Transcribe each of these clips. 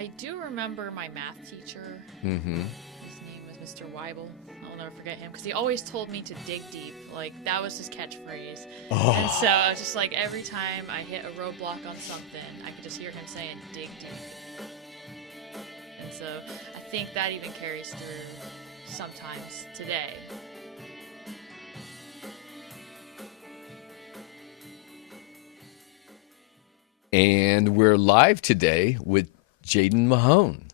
I do remember my math teacher. Mm-hmm. His name was Mr. Weibel. I'll never forget him because he always told me to dig deep. Like, that was his catchphrase. Oh. And so I was just like, every time I hit a roadblock on something, I could just hear him saying, dig deep. And so I think that even carries through sometimes today. And we're live today with Jayden Mahon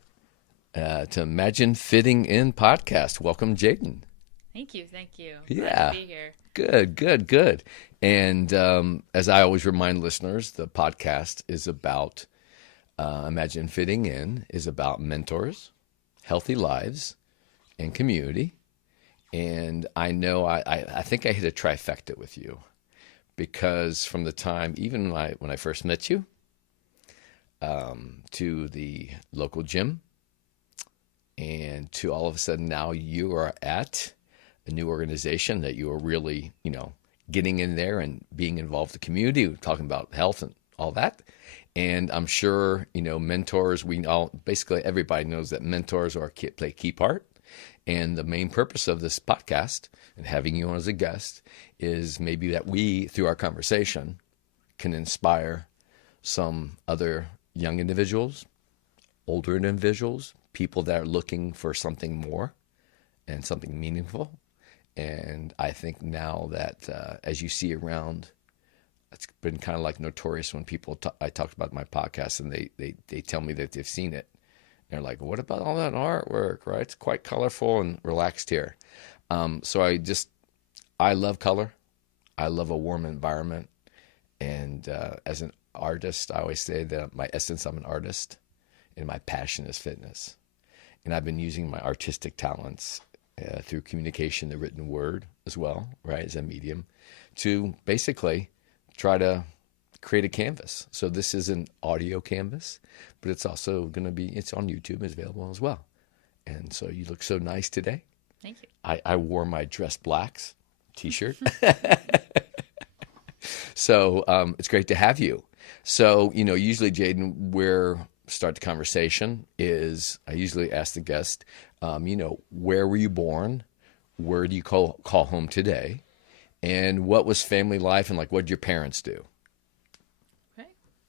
to Imagine Fitting In podcast. Welcome, Jayden. Thank you. Yeah. Glad to be here. Good. And as I always remind listeners, the podcast is about Imagine Fitting In is about mentors, healthy lives, and community. And I know I think I hit a trifecta with you. Because from the time, even when I first met you, to the local gym, and to all of a sudden now you are at a new organization that you are really, getting in there and being involved in the community, talking about health and all that. And I'm sure, mentors, basically everybody knows that mentors play a key part. And the main purpose of this podcast and having you on as a guest is maybe that we, through our conversation, can inspire some other young individuals, older individuals, people that are looking for something more and something meaningful. And I think now that as you see around, it's been kind of like notorious when people, I talked about my podcast and they tell me that they've seen it. They're like, what about all that artwork, right? It's quite colorful and relaxed here. So I love color. I love a warm environment. And as an artist, I always say that my essence, I'm an artist, and my passion is fitness. And I've been using my artistic talents through communication, the written word as well, right, as a medium, to basically try to create a canvas. So this is an audio canvas, but it's also going to be, it's on YouTube, it's available as well. And so you look so nice today. Thank you. I wore my dress blacks t-shirt. So it's great to have you. So, usually, Jayden, start the conversation is I usually ask the guest, where were you born? Where do you call home today? And what was family life and what did your parents do?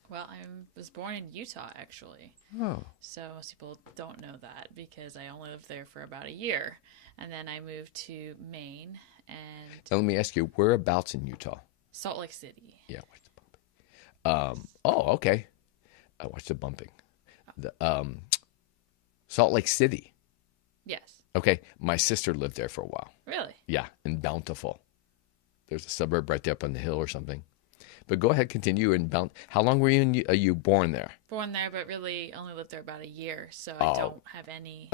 Well, I was born in Utah, actually. Oh. So most people don't know that because I only lived there for about a year. And then I moved to Maine. And Now, let me ask you, whereabouts in Utah? Salt Lake City. Yeah, watch the bumping. Okay. I watched the bumping. Salt Lake City. Yes. Okay. My sister lived there for a while. Really? Yeah, in Bountiful. There's a suburb right there up on the hill or something. But go ahead, continue. How long were you born there? Born there, but really only lived there about a year, so I don't have any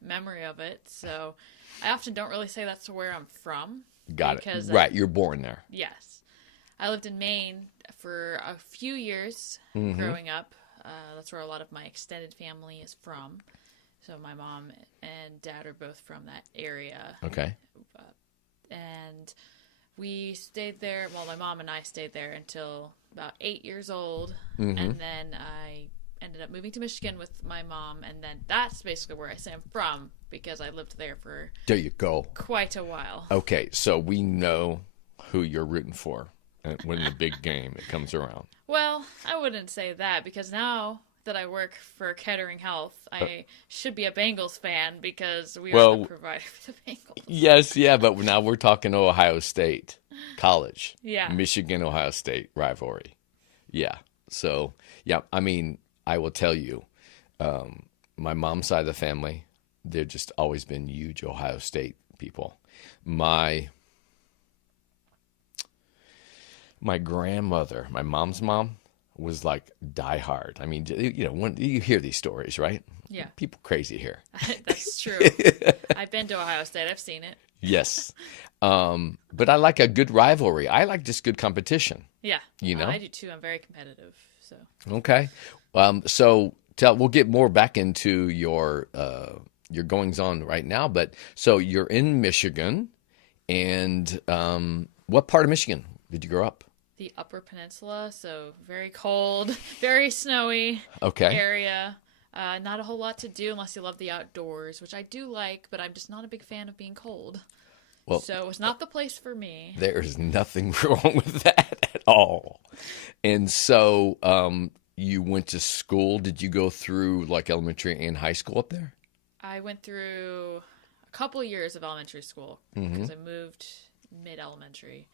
memory of it. So I often don't really say that's where I'm from. Got it. Right, you're born there. Yes. I lived in Maine for a few years growing up. That's where a lot of my extended family is from. So my mom and dad are both from that area. Okay. And we stayed there. Well, my mom and I stayed there until about 8 years old. And then I ended up moving to Michigan with my mom. And then that's basically where I say I'm from because I lived there for there you go. Quite a while. Okay, so we know who you're rooting for when the big game it comes around. Well, I wouldn't say that because now that I work for Kettering Health, I should be a Bengals fan because we are the provider for the Bengals. Yes, yeah, but now we're talking Ohio State College. Yeah. Michigan-Ohio State rivalry. Yeah. So, yeah, I mean, I will tell you, my mom's side of the family, they've just always been huge Ohio State people. My grandmother, my mom's mom, was like diehard. I mean, when you hear these stories, right? Yeah. People crazy here. That's true. I've been to Ohio State. I've seen it. Yes. But I like a good rivalry. I like just good competition. Yeah. I do too. I'm very competitive. So. Okay. So we'll get more back into your goings on right now. But so you're in Michigan, and what part of Michigan did you grow up? The Upper Peninsula, so very cold, very snowy area. Not a whole lot to do unless you love the outdoors, which I do like, but I'm just not a big fan of being cold. Well, so it was not the place for me. There's nothing wrong with that at all. And so you went to school. Did you go through like elementary and high school up there? I went through a couple years of elementary school because I moved mid-elementary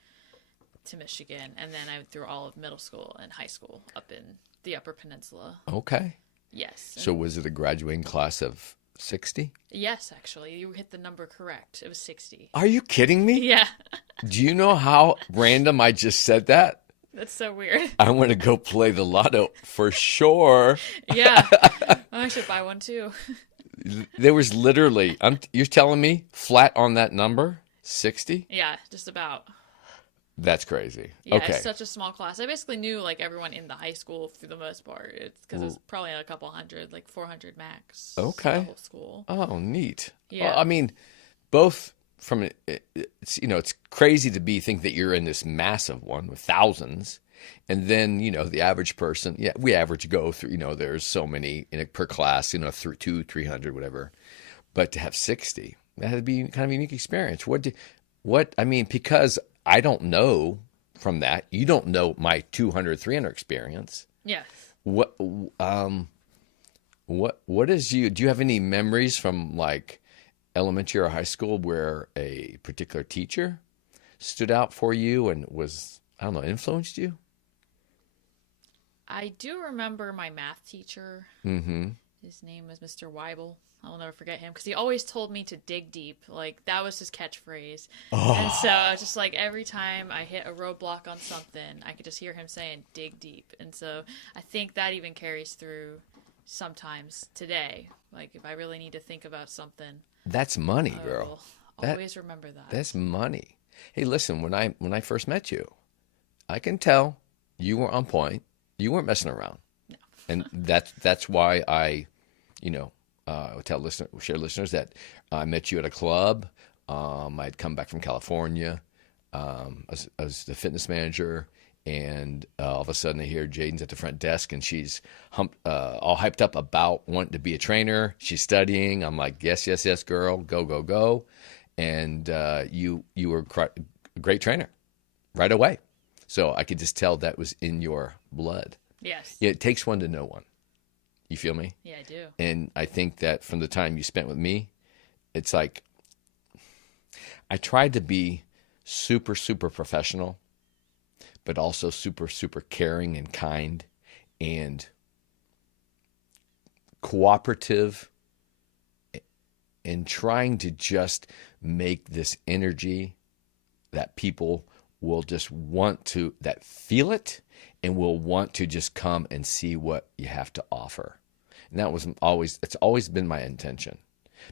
to Michigan, and then I went through all of middle school and high school up in the Upper Peninsula. Okay. Yes. So was it a graduating class of 60? Yes, actually. You hit the number correct. It was 60. Are you kidding me? Yeah. Do you know how random I just said that? That's so weird. I want to go play the lotto for sure. Yeah. I should buy one too. There was literally, you're telling me flat on that number? 60? Yeah, just about. That's crazy. Yeah, okay. It's such a small class. I basically knew like everyone in the high school for the most part. It's because it was probably a couple hundred, like 400 max. Okay. The whole school. Oh, neat. Yeah. Well, I mean, both from it's it's crazy to think that you're in this massive one with thousands, and then the average person. Yeah, we average go through. There's so many per class. Through 200-300 whatever, but to have 60, that had to be kind of a unique experience. What I mean, because I don't know from that. You don't know my 200-300 experience. Yes. What is do you have any memories from like elementary or high school where a particular teacher stood out for you and was, I don't know, influenced you? I do remember my math teacher. Mm-hmm. His name was Mr. Weibel. I'll never forget him because he always told me to dig deep. Like, that was his catchphrase. Oh. And so I was just like, every time I hit a roadblock on something, I could just hear him saying, dig deep. And so I think that even carries through sometimes today. Like, if I really need to think about something. That's money, girl. I'll always remember that. That's money. Hey, listen, when I first met you, I can tell you were on point. You weren't messing around. No. And that's why I, share listeners that I met you at a club. I'd come back from California. I was the fitness manager, and all of a sudden I hear Jayden's at the front desk, and she's all hyped up about wanting to be a trainer. She's studying. I'm like, yes, girl, go. And you were a great trainer right away. So I could just tell that was in your blood. Yes. Yeah, it takes one to know one. You feel me? Yeah, I do. And I think that from the time you spent with me, it's like I tried to be super, super professional, but also super, super caring and kind and cooperative, and trying to just make this energy that people will just want to, that feel it and will want to just come and see what you have to offer. And that was it's always been my intention.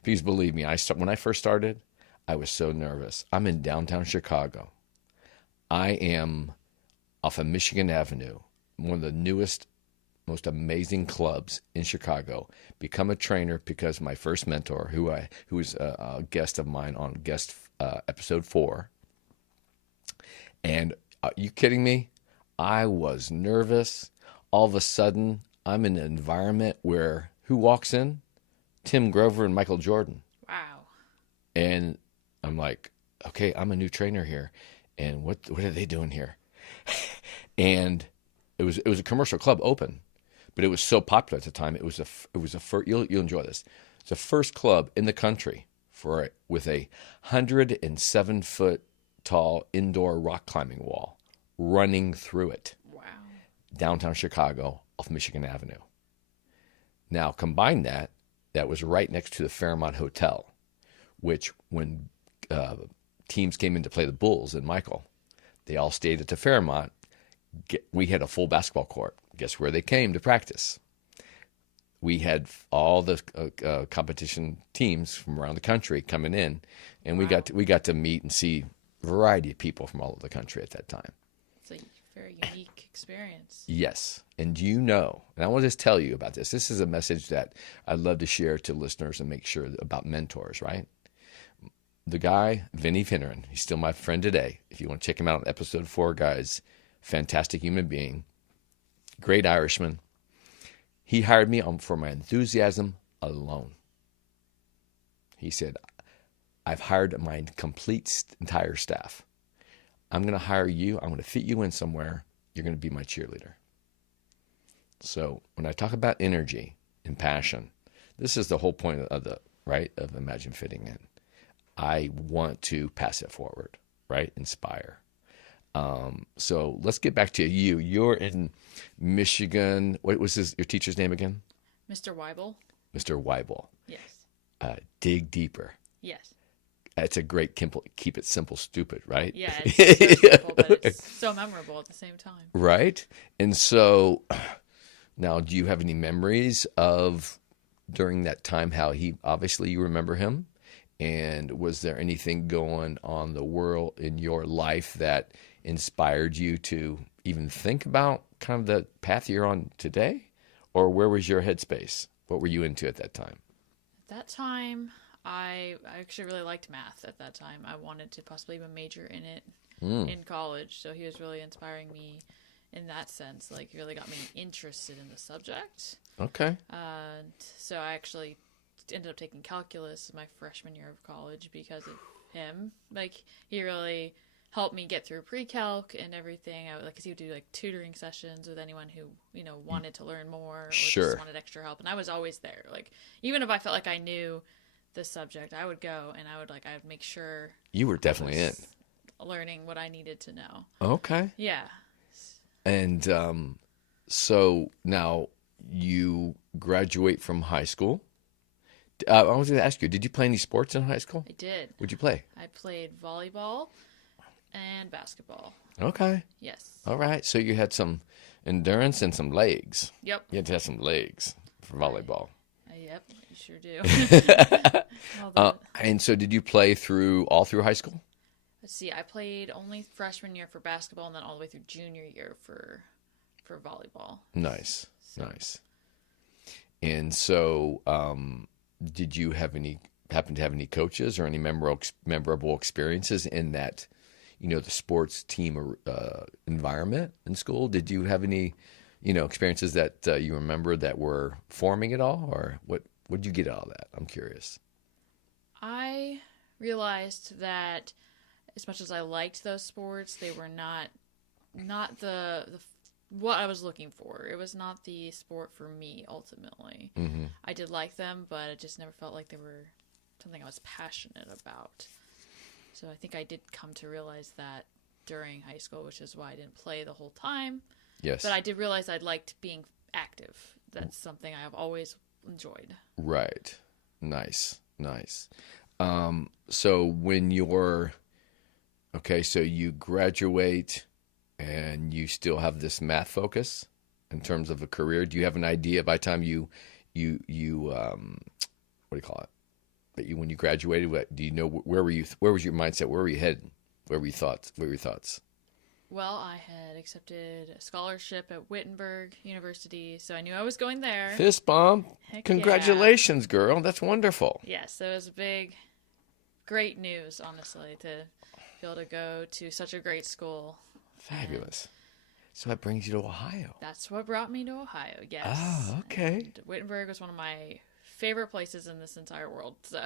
Because believe me, when I first started, I was so nervous. I'm in downtown Chicago. I am off of Michigan Avenue, one of the newest, most amazing clubs in Chicago. Become a trainer because my first mentor, who was a guest of mine on episode 4. And are you kidding me? I was nervous. All of a sudden, I'm in an environment where who walks in? Tim Grover and Michael Jordan. Wow. And I'm like, okay, I'm a new trainer here, and what are they doing here? And it was a commercial club open, but it was so popular at the time. It was a first. You'll enjoy this. It's the first club in the country with a 107-foot tall indoor rock climbing wall running through it. Wow. Downtown Chicago off Michigan Avenue. Now combine that was right next to the Fairmont Hotel, which when teams came in to play the Bulls and Michael, they all stayed at the Fairmont. We had a full basketball court. Guess where they came to practice? We had all the competition teams from around the country coming in, and wow. we got to meet and see a variety of people from all over the country at that time. It's a very unique experience. Yes. And and I want to just tell you about this. This is a message that I'd love to share to listeners and make sure about mentors, right? The guy, Vinny Finneran, he's still my friend today. If you want to check him out on episode 4, guys, fantastic human being, great Irishman. He hired me for my enthusiasm alone. He said, I've hired my complete entire staff. I'm going to hire you. I'm going to fit you in somewhere. You're going to be my cheerleader. So when I talk about energy and passion, this is the whole point of Imagine Fitting In. I want to pass it forward, right? Inspire. So let's get back to you. You're in Michigan. What was your teacher's name again? Mr. Weibel. Mr. Weibel. Yes. Dig deeper. Yes. It's a great keep it simple, stupid, right? Yeah, it's so simple, but it's so memorable at the same time. Right. And so now, do you have any memories of during that time how obviously you remember him? And was there anything going on the world in your life that inspired you to even think about kind of the path you're on today? Or where was your headspace? What were you into at that time? At that time, I actually really liked math at that time. I wanted to possibly even major in it in college. So he was really inspiring me in that sense. Like, he really got me interested in the subject. Okay. So I actually ended up taking calculus my freshman year of college because of him. Like, he really helped me get through pre-calc and everything. Because he would do like tutoring sessions with anyone who, wanted to learn more or just wanted extra help. And I was always there. Like, even if I felt like I knew the subject, I would go and I would make sure you were definitely in learning what I needed to know. Okay. Yeah. And so now you graduate from high school. I was going to ask you, did you play any sports in high school? I did. What'd you play? I played volleyball and basketball. Okay. Yes. All right. So you had some endurance and some legs. Yep. You had to have some legs for volleyball. Yep, you sure do. And so did you play all through high school? Let's see. I played only freshman year for basketball and then all the way through junior year for volleyball. Nice. Nice. And so did you happen to have any coaches or any memorable experiences in that, the sports team environment in school? Did you have any, experiences that you remember that were forming at all, or what did you get out of that? I'm curious. I realized that as much as I liked those sports, they were not the what I was looking for. It was not the sport for me, ultimately. Mm-hmm. I did like them, but I just never felt like they were something I was passionate about. So I think I did come to realize that during high school, which is why I didn't play the whole time. Yes. But I did realize I liked being active. That's something I have always enjoyed. Right. Nice. So when so you graduate and you still have this math focus in terms of a career. Do you have an idea by the time you what do you call it? That when you graduated, do you know where was your mindset? Where were you headed? What were your thoughts? Well, I had accepted a scholarship at Wittenberg University, so I knew I was going there. Fist bump. Heck Congratulations, yeah. Girl. That's wonderful. Yes, it was great news, honestly, to be able to go to such a great school. Fabulous. So that brings you to Ohio. That's what brought me to Ohio, yes. Oh, okay. And Wittenberg was one of my favorite places in this entire world. So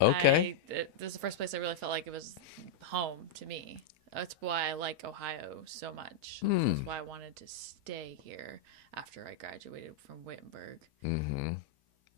okay. This is the first place I really felt like it was home to me. That's why I like Ohio so much. That's why I wanted to stay here after I graduated from Wittenberg. Mm-hmm.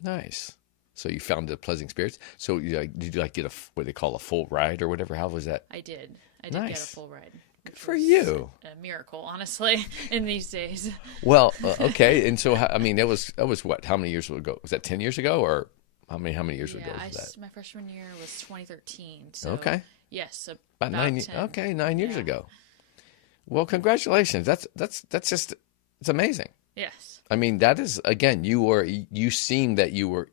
Nice. So you found a pleasant experience. So did you get what they call a full ride or whatever? How was that? I did. I nice. did get a full ride. Good for you. A miracle, honestly, in these days. Well, okay. And so, that was what? How many years ago? Was that 10 years ago, or how many years ago was that? My freshman year was 2013. So okay. Yes, about 9. 10. Okay, 9 years ago. Well, congratulations. That's just it's amazing. Yes. I mean, that is, again, you seem that you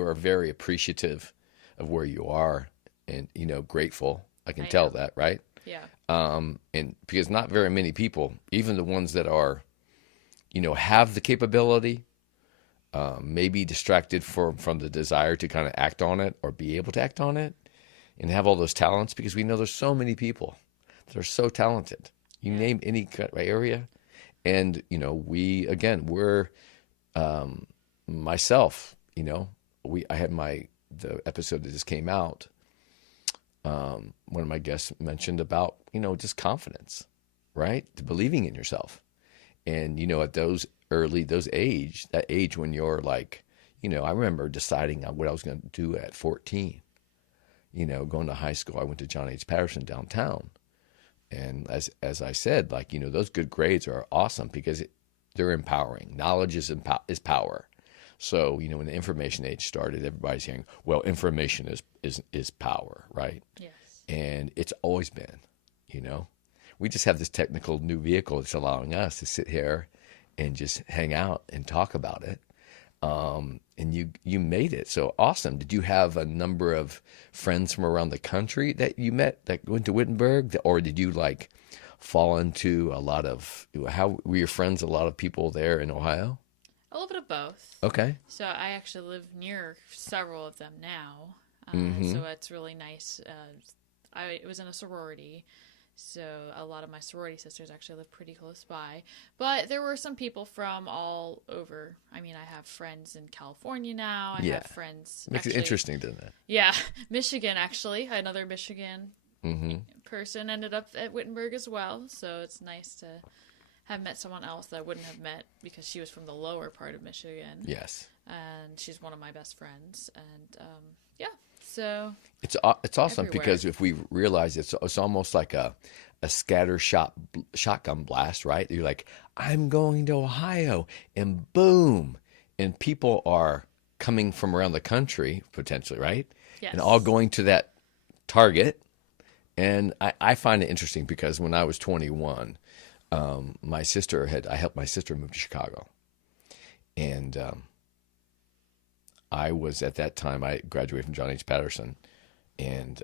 are very appreciative of where you are and grateful. I can tell that, right? Yeah. And because not very many people, even the ones that are, have the capability, may be distracted from the desire to kind of act on it or be able to act on it and have all those talents, because we know there's so many people that are so talented. You name any area. And, we're Myself, I had the episode that just came out. One of my guests mentioned about, just confidence, right? Believing in yourself. And, at that age when you're like, I remember deciding on what I was going to do at 14, going to high school. I went to John H. Patterson downtown. And as I said, like, those good grades are awesome because they're empowering. Knowledge is power. So, when the information age started, everybody's hearing, well, information is power, right? Yes. And it's always been, We just have this technical new vehicle that's allowing us to sit here and just hang out and talk about it. And you made it. So awesome. Did you have a number of friends from around the country that you met that went to Wittenberg? Or did you fall into how were your friends, a lot of people there in Ohio? A little bit of both. Okay. So I actually live near several of them now. So it's really nice. I was in a sorority. So a lot of my sorority sisters actually live pretty close by. But there were some people from all over. I mean, I have friends in California now. I have friends. Makes it interesting, doesn't it? Yeah. Michigan, actually. Another Michigan person ended up at Wittenberg as well. So it's nice to have met someone else that I wouldn't have met because she was from the lower part of Michigan. Yes. And she's one of my best friends. And so it's awesome everywhere. Because if we realize it's almost like a scatter shotgun blast, right? You're like, I'm going to Ohio, and boom, and people are coming from around the country potentially, right? Yes. And all going to that target. And I find it interesting because when I was 21, I helped my sister move to Chicago, and I was at that time, I graduated from John H. Patterson, and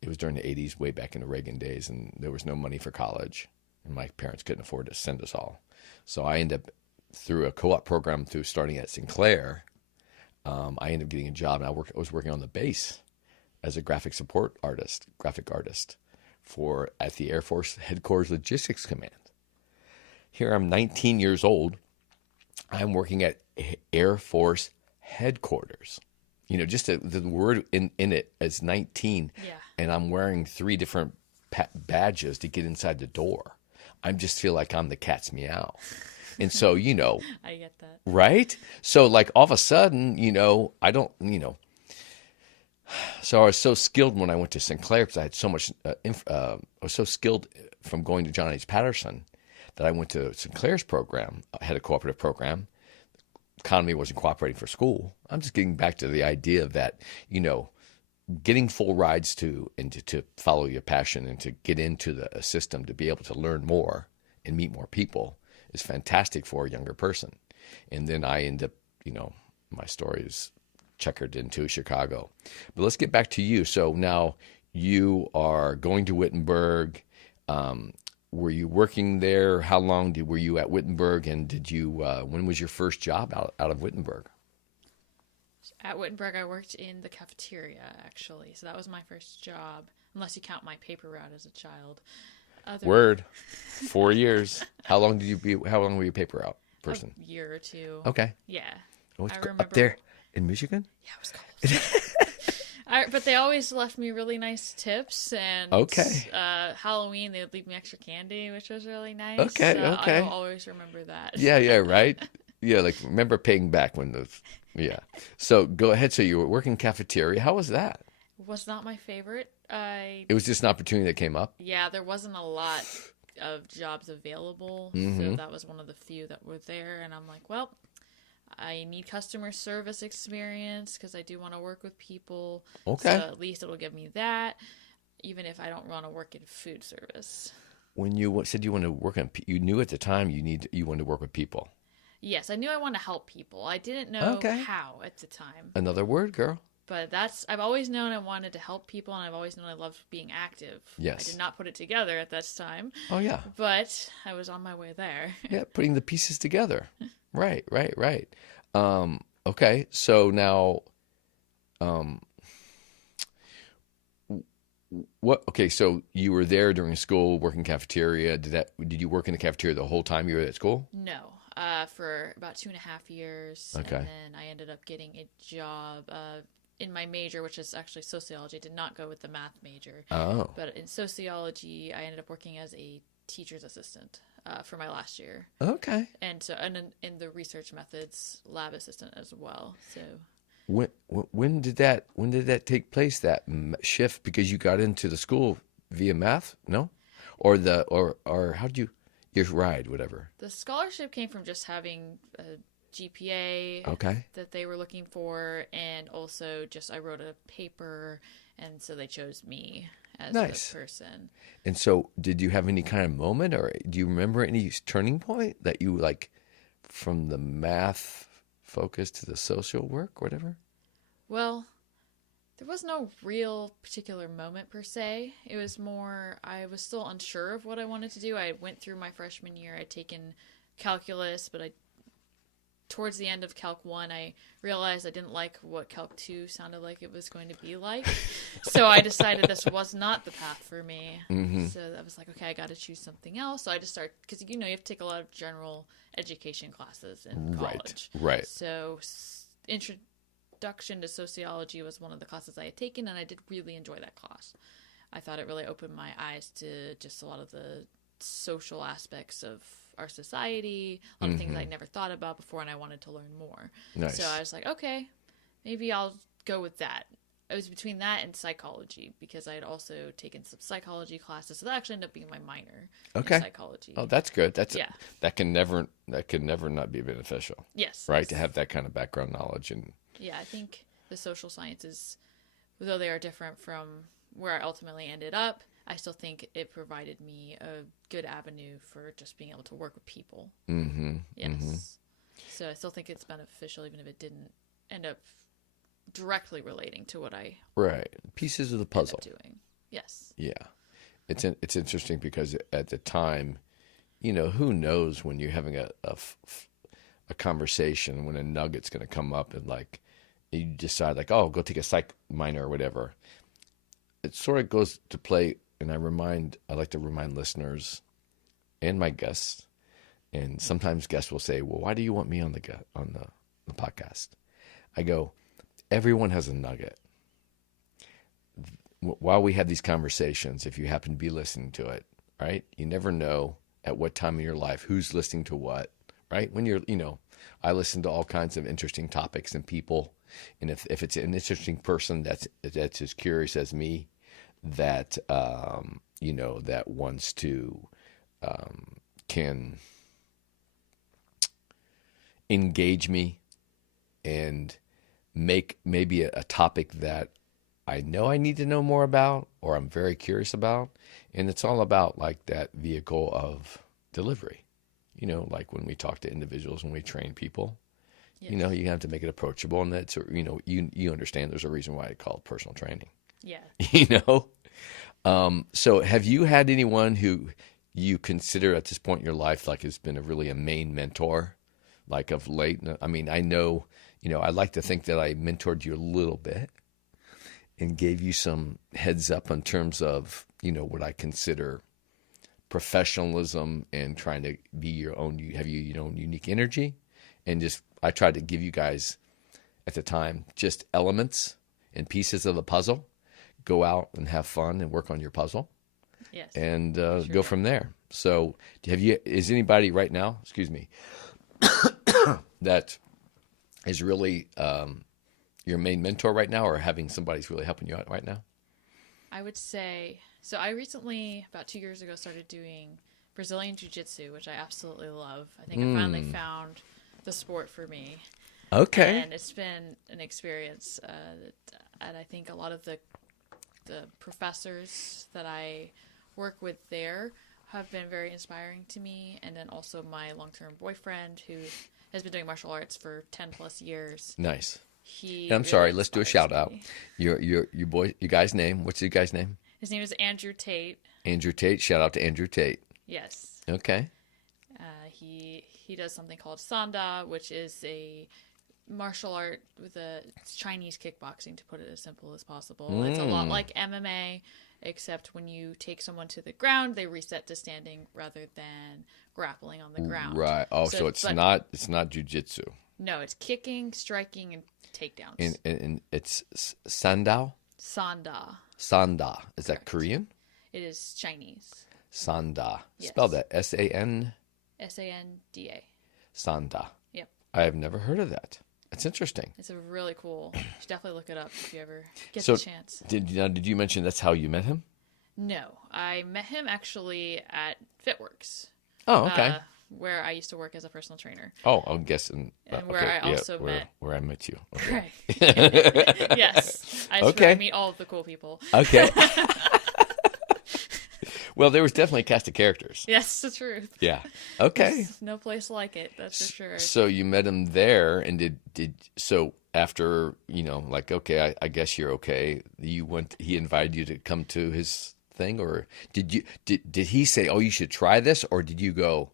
it was during the 80s, way back in the Reagan days, and there was no money for college, and my parents couldn't afford to send us all. So I ended up, through a co-op program, through starting at Sinclair, I ended up getting a job, and I was working on the base as a graphic artist at the Air Force Headquarters Logistics Command. Here I'm 19 years old. I'm working at Air Force Headquarters, just the word in it as 19, and I'm wearing 3 different badges to get inside the door. I just feel like I'm the cat's meow. And so, I get that. Right? So all of a sudden, I don't, so I was so skilled when I went to Sinclair because I had so much, I was so skilled from going to John H. Patterson that I went to Sinclair's program. I had a cooperative program. Economy wasn't cooperating for school. I'm just getting back to the idea that, getting full rides to follow your passion and to get into the system to be able to learn more and meet more people is fantastic for a younger person. And then I end up, my story is checkered into Chicago. But let's get back to you. So now you are going to Wittenberg. Were you working there? How long were you at Wittenberg? And when was your first job out of Wittenberg? At Wittenberg, I worked in the cafeteria, actually. So that was my first job, unless you count my paper route as a child. Word. 4 years. How long were you a paper route person? A year or two. Okay. Yeah. Oh, I remember. Up there in Michigan? Yeah, it was cold. But they always left me really nice tips, and Halloween they would leave me extra candy, which was really nice. Okay. I will always remember that. Yeah, right. Yeah, remember paying back when those. Yeah. So go ahead. So you were working cafeteria. How was that? Was not my favorite. It was just an opportunity that came up. Yeah, there wasn't a lot of jobs available, so that was one of the few that were there, and I'm like, well, I need customer service experience because I do want to work with people. Okay. So at least it'll give me that, even if I don't want to work in food service. When you said you wanted to work on, you knew at the time you wanted to work with people. Yes, I knew I wanted to help people. I didn't know how at the time. Another word, girl. But I've always known I wanted to help people, and I've always known I loved being active. Yes. I did not put it together at that time. Oh, yeah. But I was on my way there. Yeah, putting the pieces together. Right. Okay, so now, so you were there during school, working cafeteria. Did you work in the cafeteria the whole time you were at school? No. for about 2.5 years. Okay. And then I ended up getting a job in my major, which is actually sociology. I did not go with the math major. Oh. But in sociology, I ended up working as a teacher's assistant for my last year. Okay. And in the research methods lab assistant as well. So when did that take place, that shift? Because you got into the school via math, no? Or how did you, your ride, whatever? The scholarship came from just having a GPA that they were looking for, and also just I wrote a paper, and so they chose me as the person. And so did you have any kind of moment, or do you remember any turning point that you like from the math focus to the social work, whatever? Well, there was no real particular moment per se. It was more, I was still unsure of what I wanted to do. I went through my freshman year. I'd taken calculus, but towards the end of Calc 1, I realized I didn't like what Calc 2 sounded like it was going to be like. So I decided this was not the path for me. Mm-hmm. So I was like, okay, I got to choose something else. So I just started, because you have to take a lot of general education classes in college. Right. So Introduction to Sociology was one of the classes I had taken, and I did really enjoy that class. I thought it really opened my eyes to just a lot of the social aspects of our society, a lot of things I never thought about before, and I wanted to learn more. Nice. So I was like, okay, maybe I'll go with that. It was between that and psychology, because I had also taken some psychology classes, so that actually ended up being my minor in psychology. Oh, that's good. That can never not be beneficial. Yes. Right, to have that kind of background knowledge. And yeah, I think the social sciences, though they are different from where I ultimately ended up, I still think it provided me a good avenue for just being able to work with people. Mm-hmm. Yes. Mm-hmm. So I still think it's beneficial, even if it didn't end up directly relating to what I pieces of the puzzle doing. Yes. Yeah, it's interesting because at the time, who knows when you're having a conversation, when a nugget's going to come up, and like you decide like, oh, go take a psych minor or whatever. It sort of goes to play, and I like to remind listeners and my guests, and sometimes guests will say, well, why do you want me on the podcast? I go, everyone has a nugget. While we have these conversations, if you happen to be listening to it, right? You never know at what time in your life who's listening to what, right? When you're, I listen to all kinds of interesting topics and people, and if it's an interesting person that's as curious as me, that that wants to can engage me and make maybe a topic that I know I need to know more about, or I'm very curious about. And it's all about like that vehicle of delivery, like when we talk to individuals, when we train people, yes. You have to make it approachable, and that's, you understand there's a reason why it's called personal training. Yeah. So have you had anyone who you consider at this point in your life, like has been a main mentor, like of late? I mean, I know, I like to think that I mentored you a little bit and gave you some heads up in terms of, what I consider professionalism and trying to be your own unique energy. And just, I tried to give you guys at the time, just elements and pieces of the puzzle. Go out and have fun and work on your puzzle. Yes. And go from there. So is anybody right now, excuse me, that is really your main mentor right now, or having somebody who's really helping you out right now? I would say, so I recently, about 2 years ago, started doing Brazilian Jiu-Jitsu, which I absolutely love. I think I finally found the sport for me. Okay. And it's been an experience. And I think a lot of the professors that I work with there have been very inspiring to me. And then also my long-term boyfriend, who has been doing martial arts for 10 plus years. Nice. I'm really sorry. Let's do a shout out. Your guy's name. What's your guy's name? His name is Andrew Tate. Andrew Tate. Shout out to Andrew Tate. Yes. Okay. He does something called sanda, which is a martial art with Chinese kickboxing, to put it as simple as possible. It's a lot like MMA, except when you take someone to the ground, they reset to standing rather than grappling on the ground. Right. Oh, so it's not jujitsu. No, it's kicking, striking, and takedowns. And it's sanda? Sanda. Sanda. Is that Correct. Korean? It is Chinese. Sanda. Yes. Spell that. S-A-N? S-A-N-D-A. Sanda. Yep. I have never heard of that. It's interesting. It's a really cool. You should definitely look it up if you ever get the chance. Did you mention that's how you met him? No, I met him actually at Fitworks. Oh, okay. Where I used to work as a personal trainer. Oh, I'm guessing. And where I also met. Where I met you. Okay. Right. Yes. I meet all of the cool people. Okay. Well, there was definitely a cast of characters. Yes, the truth. Yeah. Okay. There's no place like it, that's for sure. So you met him there, and so after, like, okay, I guess you're okay. He invited you to come to his thing, or did he say, oh, you should try this, or did you go,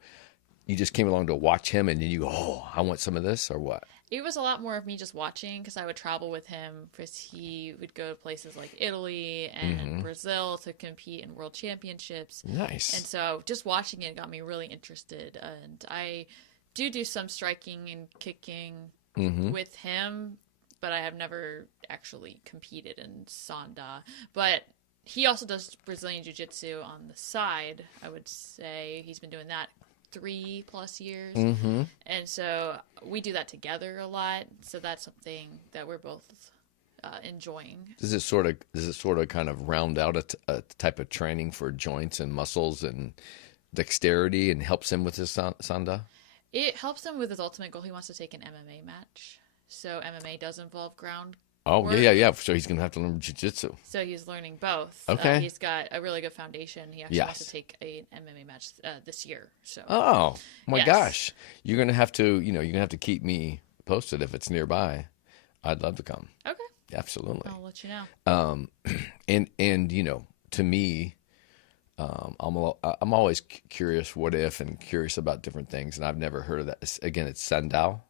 you just came along to watch him and then you go, oh, I want some of this, or what? It was a lot more of me just watching, because I would travel with him, because he would go to places like Italy and Brazil to compete in world championships. Nice. And so just watching it got me really interested. And I do some striking and kicking with him, but I have never actually competed in Sanda. But he also does Brazilian Jiu-Jitsu on the side, I would say. He's been doing that 3+ years. And so we do that together a lot. So that's something that we're both enjoying. Does it sort of kind of round out a type of training for joints and muscles and dexterity, and helps him with his Sanda? It helps him with his ultimate goal. He wants to take an MMA match. So MMA does involve ground Oh, work. yeah. So he's going to have to learn jiu-jitsu. So he's learning both. Okay. He's got a really good foundation. He actually wants to take an MMA match this year. So. Oh, my gosh. You're going to have to, keep me posted if it's nearby. I'd love to come. Okay. Absolutely. I'll let you know. And to me, I'm always curious what if, and curious about different things, and I've never heard of that. Again, it's Sanda.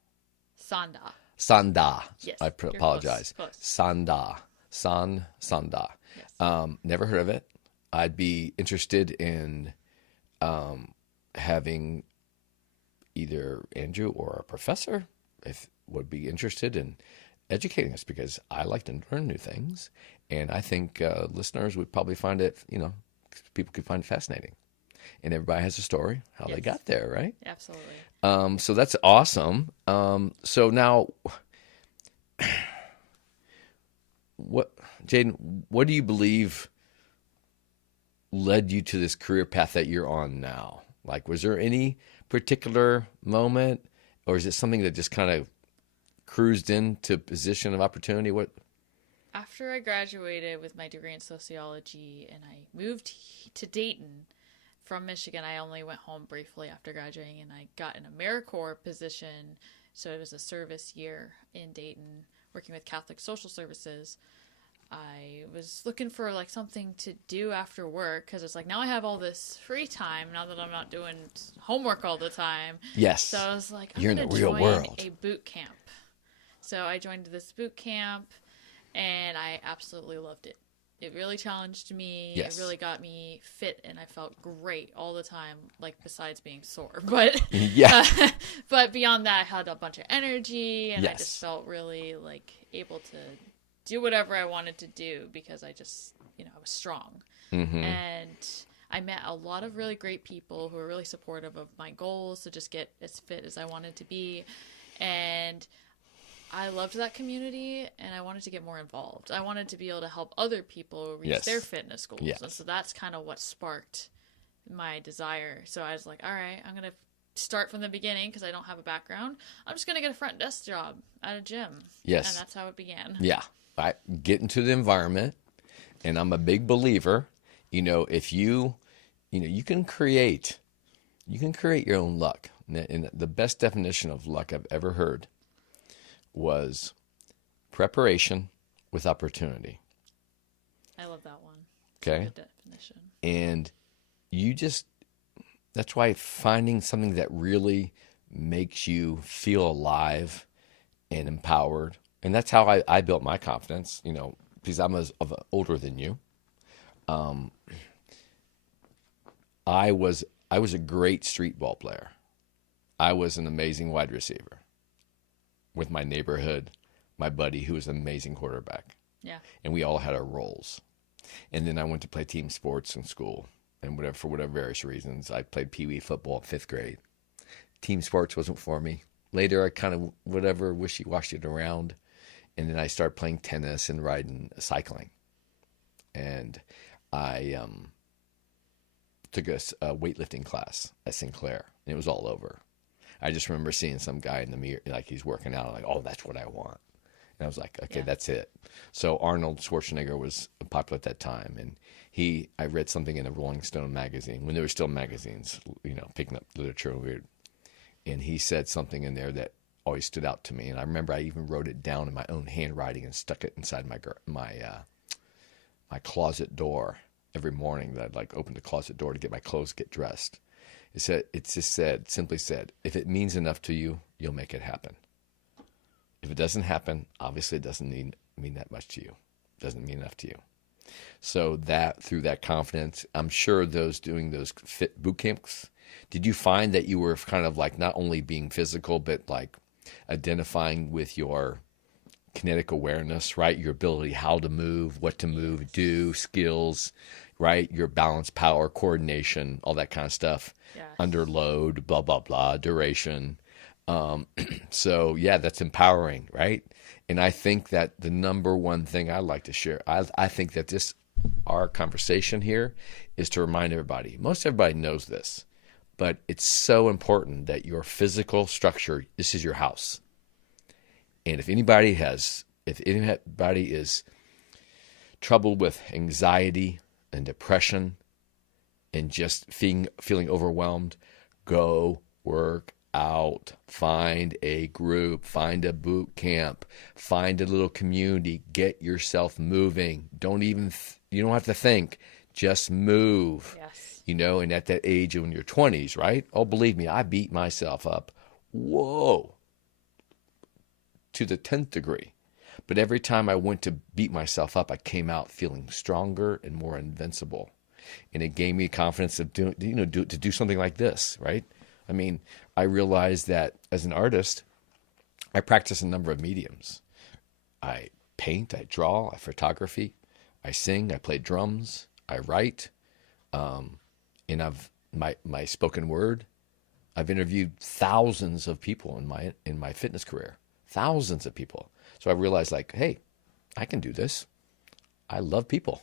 Sanda. Yes. I apologize. Close. Sanda. Sanda. Yes. Never heard of it. I'd be interested in having either Andrew or a professor would be interested in educating us, because I like to learn new things, and I think listeners would probably find it, people could find it fascinating. And everybody has a story, how they got there, right? Absolutely. So that's awesome. So now, Jayden, what do you believe led you to this career path that you're on now? Like, was there any particular moment, or is it something that just kind of cruised into position of opportunity? What? After I graduated with my degree in sociology and I moved to Dayton from Michigan, I only went home briefly after graduating, and I got an AmeriCorps position. So it was a service year in Dayton, working with Catholic Social Services. I was looking for something to do after work, because it's now I have all this free time now that I'm not doing homework all the time. Yes. So I was like, You're I'm in going the to real join world. a boot camp. So I joined this boot camp, and I absolutely loved it. It really challenged me. Yes. It really got me fit, and I felt great all the time, besides being sore. But yeah. But beyond that, I had a bunch of energy, and Yes. I just felt really able to do whatever I wanted to do, because I just, I was strong. And I met a lot of really great people who were really supportive of my goals to just get as fit as I wanted to be. And I loved that community, and I wanted to get more involved. I wanted to be able to help other people reach Yes. their fitness goals. Yes. And so that's kind of what sparked my desire. So I was like, all right, I'm going to start from the beginning, because I don't have a background. I'm just going to get a front desk job at a gym. Yes. And that's how it began. Yeah. I get into the environment, and I'm a big believer, if you can create your own luck. And the best definition of luck I've ever heard was preparation with opportunity. I love that one. Okay. Good definition. And that's why finding something that really makes you feel alive and empowered. And that's how I built my confidence, because I'm older than you. I I was a great street ball player. I was an amazing wide receiver with my neighborhood, my buddy who was an amazing quarterback. Yeah. And we all had our roles. And then I went to play team sports in school, and for whatever various reasons, I played Pee Wee football in 5th grade. Team sports wasn't for me. Later, I kind of wishy-washed it around, and then I started playing tennis and riding cycling. And I took a weightlifting class at Sinclair, and it was all over. I just remember seeing some guy in the mirror, like he's working out, like, oh, that's what I want. And I was like, okay, that's it. So Arnold Schwarzenegger was popular at that time, and I read something in a Rolling Stone magazine when there were still magazines, picking up literature weird. And he said something in there that always stood out to me. And I remember I even wrote it down in my own handwriting and stuck it inside my closet door every morning. That I'd like open the closet door to get my clothes, get dressed. It simply said, if it means enough to you, you'll make it happen. If it doesn't happen, obviously it doesn't mean that much to you. It doesn't mean enough to you. So through that confidence, I'm sure doing those fit boot camps, did you find that you were kind of like not only being physical, but like identifying with your kinetic awareness, right? Your ability, how to move, what to move, do, skills, right? Your balance, power, coordination, all that kind of stuff. Yes. Under load, blah, blah, blah, duration. So yeah, that's empowering, right? And I think that the number one thing I'd like to share, I think that our conversation here is to remind everybody. Most everybody knows this, but it's so important that your physical structure, this is your house. And if anybody is troubled with anxiety and depression and just feeling overwhelmed, go work out, find a group, find a boot camp, find a little community, get yourself moving. You don't have to think, just move. Yes. And at that age when you're 20s, right? Oh, believe me, I beat myself up. Whoa. To the 10th degree. But every time I went to beat myself up, I came out feeling stronger and more invincible. And it gave me confidence to do something like this, right? I mean, I realized that as an artist, I practice a number of mediums. I paint, I draw, I photography, I sing, I play drums, I write, and my spoken word. I've interviewed thousands of people in my fitness career, thousands of people. So I realized, like, hey, I can do this. I love people,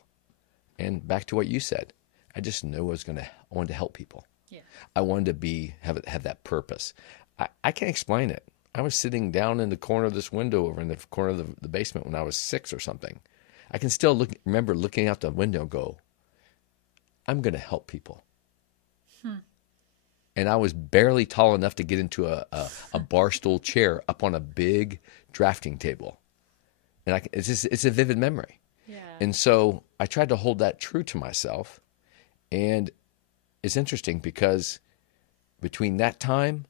and back to what you said, I just knew I wanted to help people. Yeah. I wanted to have that purpose. I can't explain it. I was sitting down in the corner of this window over in the corner of the basement when I was 6 or something. I can still remember looking out the window and go, I'm going to help people. And I was barely tall enough to get into a bar stool chair up on a big drafting table. And it's a vivid memory. Yeah. And so I tried to hold that true to myself. And it's interesting because between that time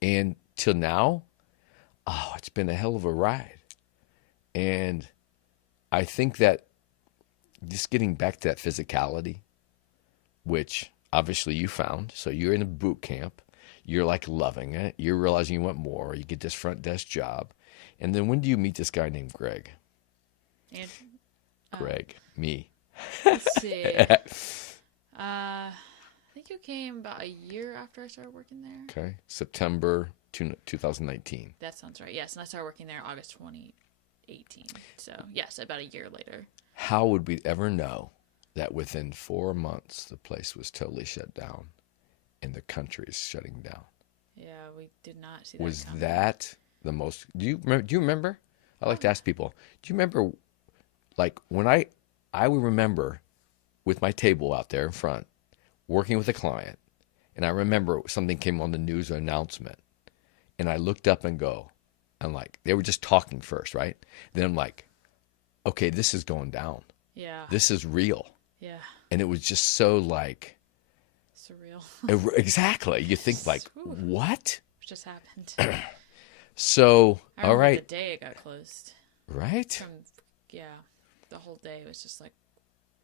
and till now, it's been a hell of a ride. And I think that just getting back to that physicality, which obviously you found, so you're in a boot camp, you're like loving it, you're realizing you want more, you get this front desk job. And then when do you meet this guy named Greg? Greg, me. Let's see. I think you came about a year after I started working there. Okay. September 2019. That sounds right. Yes, and I started working there August 2018. So, yes, about a year later. How would we ever know that within 4 months the place was totally shut down and the country is shutting down? Yeah, we did not see that Was coming. that the most... Do you remember? I like to ask people, do you remember, like, when I would remember with my table out there in front, working with a client, and I remember something came on the news announcement, and I looked up and I'm like, they were just talking first, right? Then I'm like, okay, this is going down. Yeah. This is real. Yeah. And it was just so like... Surreal. Exactly. You think like, what? What just happened? So, I all right. the day it got closed. Right? The whole day was just like,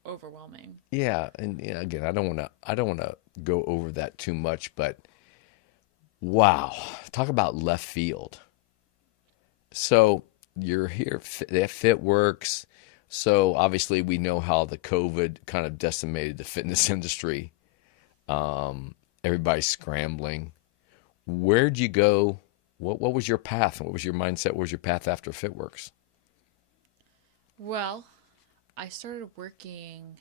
overwhelming. Yeah, and again, I don't want to go over that too much, but wow, talk about left field. So you're here. They have Fitworks. So obviously, we know how the COVID kind of decimated the fitness industry. Everybody's scrambling. Where'd you go? What was your path? What was your mindset? What was your path after Fitworks? Well, I started working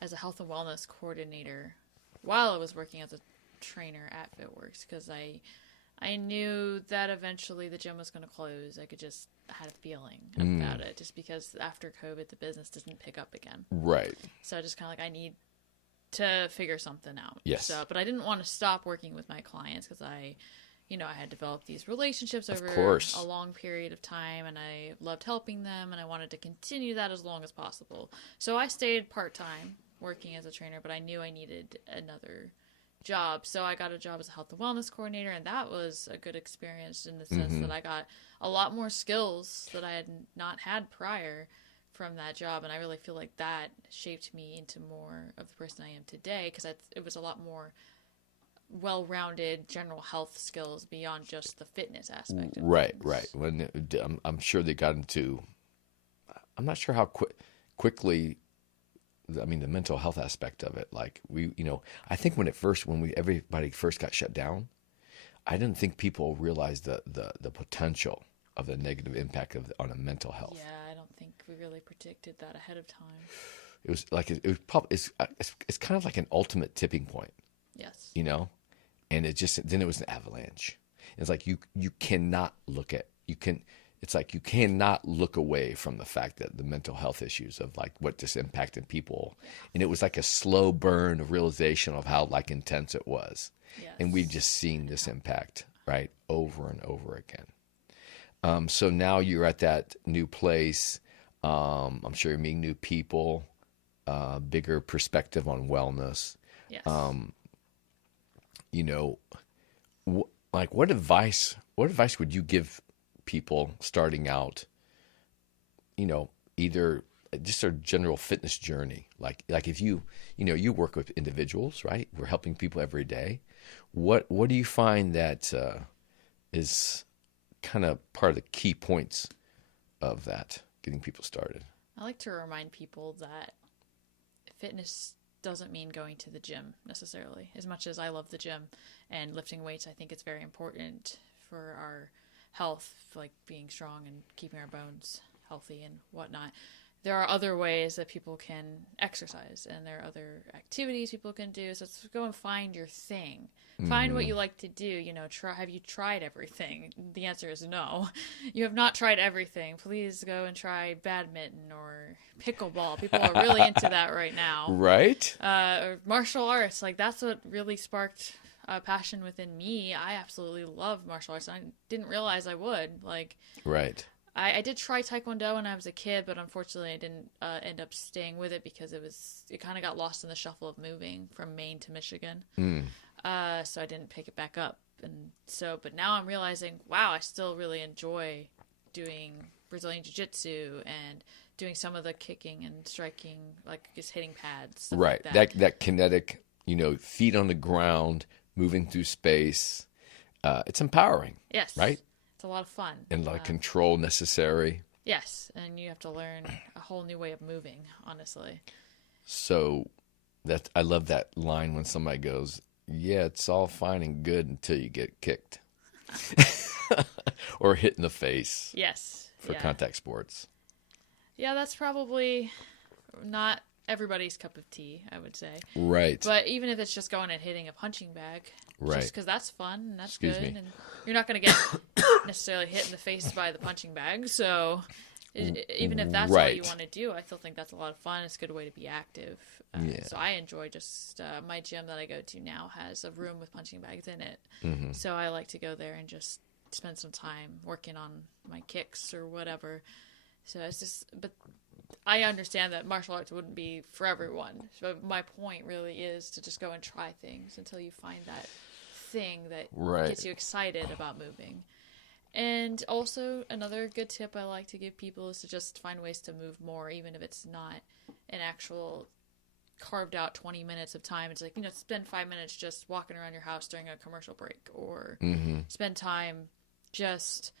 as a health and wellness coordinator while I was working as a trainer at Fitworks because I knew that eventually the gym was going to close. I had a feeling about it just because after COVID, the business didn't pick up again. Right. So I just kind of I need to figure something out. Yes. So, but I didn't want to stop working with my clients because I had developed these relationships over a long period of time, and I loved helping them, and I wanted to continue that as long as possible. So I stayed part-time working as a trainer, but I knew I needed another job. So I got a job as a health and wellness coordinator, and that was a good experience in the sense that I got a lot more skills that I had not had prior from that job, and I really feel like that shaped me into more of the person I am today because it was a lot more well-rounded general health skills beyond just the fitness aspect of right things. When I'm sure they got into, I'm not sure how quickly, I mean, the mental health aspect of it, like I think when everybody first got shut down, I didn't think people realized the potential of the negative impact on the mental health. Yeah, I don't think we really predicted that ahead of time. It was like it's kind of like an ultimate tipping point. Yes. And then it was an avalanche. It's like you cannot it's like you cannot look away from the fact that the mental health issues of like what this impacted people. And it was like a slow burn of realization of how like intense it was. Yes. And we've just seen this impact, right, over and over again. So now you're at that new place. I'm sure you're meeting new people, bigger perspective on wellness. Yes. What advice would you give people starting out, either just a general fitness journey? Like if you work with individuals, right? We're helping people every day. What do you find that is kind of part of the key points of that, getting people started? I like to remind people that fitness doesn't mean going to the gym necessarily. As much as I love the gym and lifting weights, I think it's very important for our health, like being strong and keeping our bones healthy and whatnot. There are other ways that people can exercise, and there are other activities people can do. So let's go and find your thing. Find what you like to do. Have you tried everything? The answer is no. You have not tried everything. Please go and try badminton or pickleball. People are really into that right now. Right. Or martial arts. Like that's what really sparked a passion within me. I absolutely love martial arts. I didn't realize I would. Right. I did try Taekwondo when I was a kid, but unfortunately I didn't end up staying with it because it kind of got lost in the shuffle of moving from Maine to Michigan. So I didn't pick it back up. But now I'm realizing, wow, I still really enjoy doing Brazilian Jiu-Jitsu and doing some of the kicking and striking, like just hitting pads. Stuff right. Like that kinetic, feet on the ground, moving through space. It's empowering. Yes. Right? It's a lot of fun. And a lot of control necessary. Yes. And you have to learn a whole new way of moving, honestly. So I love that line when somebody goes, yeah, it's all fine and good until you get kicked or hit in the face. Yes. For contact sports. Yeah, that's probably not everybody's cup of tea, I would say. Right. But even if it's just going and hitting a punching bag, right, just because that's fun and that's Excuse good, me. and you're not going to get necessarily hit in the face by the punching bag. So even if that's all you want to do, I still think that's a lot of fun. It's a good way to be active. So I enjoy just my gym that I go to now has a room with punching bags in it. So I like to go there and just spend some time working on my kicks or whatever. So it's just, but I understand that martial arts wouldn't be for everyone. So my point really is to just go and try things until you find that thing that gets you excited about moving. And also another good tip I like to give people is to just find ways to move more, even if it's not an actual carved out 20 minutes of time. It's like, spend 5 minutes just walking around your house during a commercial break, or spend time just